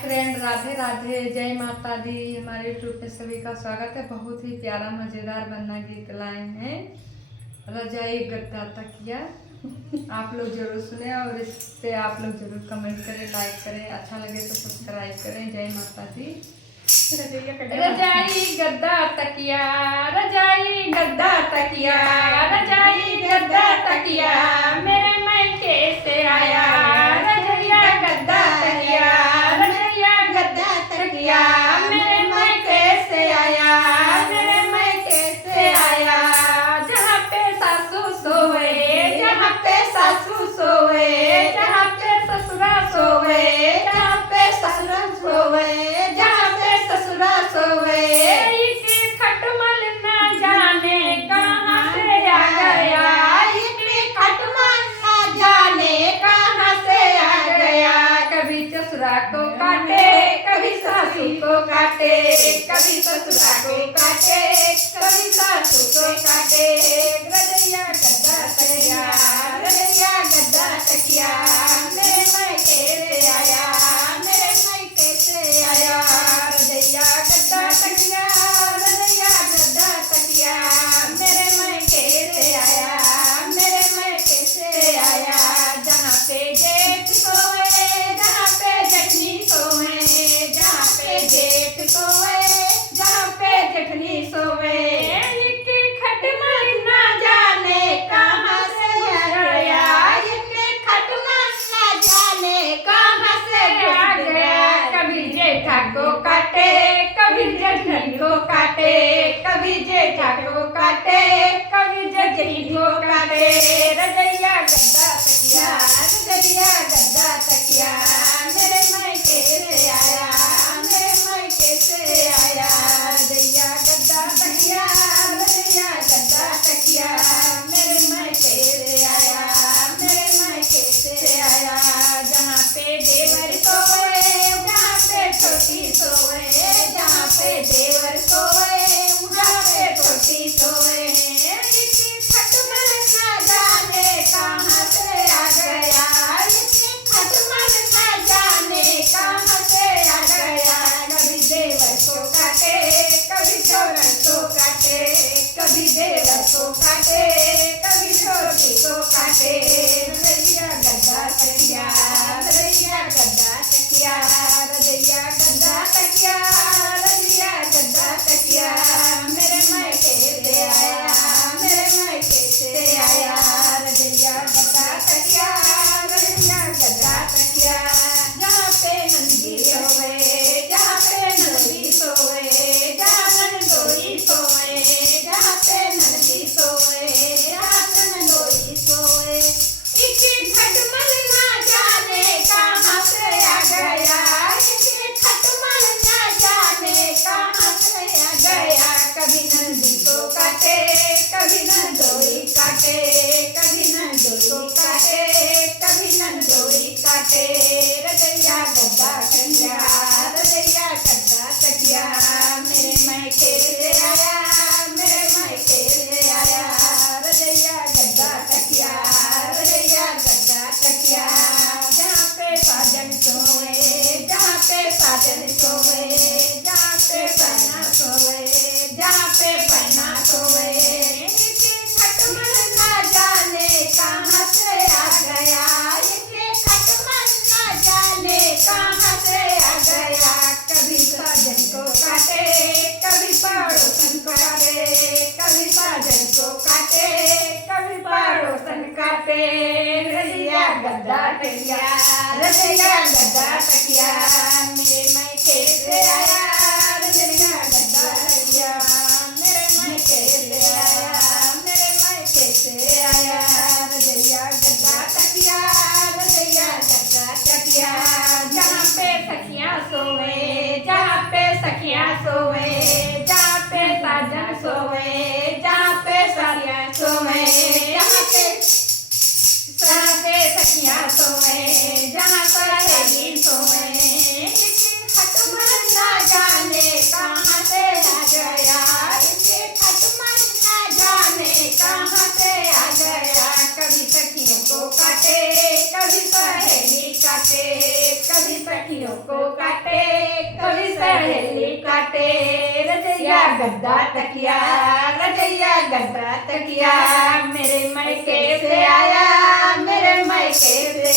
Friend, Radhe Radhe, जय माता दी। हमारे यूट्यूब पे सभी का स्वागत है। बहुत ही प्यारा मजेदार बनना गीत लाए हैं, रजाई गद्दा तकिया। आप लोग जरूर सुने और इस पे आप लोग जरूर कमेंट करें, लाइक करें, अच्छा लगे तो सब्सक्राइब करें। जय माता दी। रजाई गद्दा तकिया, रजाई गद्दा तकिया, रजाई गद्दा तकिया, मेरे मायके से आया रजैया गद्दा तकिया, रजैया गद्दा तकिया, मेरे मायके से आया, मेरे मायके से आया। जहाँ पे सासू सोए, जहाँ पे सासू सोए, जहाँ पे ससुरा सोए, जहाँ पे ससुरा सोए, जहाँ पे ससुरा सोए, इनके खटमल न जाने कहाँ से आ गया, इनके खटमल न जाने कहाँ से आ गया। कभी ससुरा को काटे, कभी सासू को काटे, कभी ससुरा को काटे, कभी सासू को काटे। रजैया गद्दा तकिया, रजैया गद्दा तकिया, मेरे मायके से आया, मेरे मायके से आया। रजैया गद्दा तकिया, रजैया गद्दा तकिया, मेरे मायके से आया, मेरे मायके से आया। जहाँ पे जेठ सोए, जहाँ पे जेठनी सोए, जहाँ पे जेठ सोए, जहाँ पे जेठनी सोए, इनके खटमल ना जाने कहाँ से आ गया, इनके खटमल ना जाने कहाँ से आ गया। कभी जेठा को काटे, कभी जेठनी को काटे, कभी जेठा को काटे, कभी जेठनी को काटे। रजैया गद्दा तकिया, रजैया गद्दा तकिया, मेरे मायके से आया, मेरे मायके से आया। रजैया गद्दा तकिया, रजैया गद्दा तकिया, मेरे मायके से आया, मेरे मायके से आया। जहाँ पे देवर सोए, जहाँ पे छोटी सोए, जहाँ पे देवर सोए, वहाँ पे छोटी सोए। इनके खटमल न जाने कहाँ से आ गया, इनके खटमल न जाने कहाँ से आ गया। कभी देवर को काटे, कभी छोरन को काटे, कभी देवर को काटे, कभी छोटी को काटे। रजैया गद्दा तकिया, रजैया गद्दा तकिया, रजैया गद्दा तकिया, रजैया गद्दा तकिया, मेरे मायके से आया, मेरे मायके से आया। रजैया गद्दा तकिया, रजैया गद्दा तकिया, जहाँ पे नंदी सोए, जहाँ पे नंदी सोए, जहाँ नंदोई सोए, जहाँ पे नंदी सोए, जहाँ नंदोई सोए। इनके खटमल ना जाने कहाँ से आ गया, इनके खटमल ना जाने कहाँ से आ गया। कभी नंदी को काटे, कभी नंदोई काटे, कभी नंदोई को काटे, कभी नंदोई काटे। रजैया गद्दा तकिया, रजैया गद्दा तकिया, मेरे मायके से आया, मेरे मायके से आया। रजैया गद्दा तकिया, रजैया गद्दा तकिया, जहाँ पे साजन सोए, जहाँ पे साजन सोए, जहाँ पे पन्ना सोए, जहाँ पे पन्ना सोए। इनके खटमल ना जाने कहाँ से आ गया, इनके खटमल ना जाने कहाँ से आ गया। कभी साजन को काटे, कभी पड़ोसन को काटे, कभी साजन को काटे, कभी पड़ोसन काटे। रजैया गद्दा तकिया, रजैया गद्दा तकिया, मेरे मायके से आया, रजैया गद्दा तकिया, मेरे मायके से आया, मेरे मायके से आया। रजैया गद्दा तकिया, रजैया गद्दा तकिया, जहाँ पे सखियाँ सोए, जहाँ पे सखियाँ सोए, जहाँ पे साजन सोए, जहाँ पे सारियाँ सोए, जहाँ पे सखियाँ सोए, जहाँ सहेली सोए। इनके खटमल ना जाने कहाँ से आ गया, इनके खटमल ना जाने कहाँ से आ गया। कभी सखियों को काटे, कभी सहेली काटे, कभी सखियों को काटे, सहेली काटे रजैया गद्दा तकिया रजैया गद्दा तकिया मेरे मैके से आया मेरे मैके से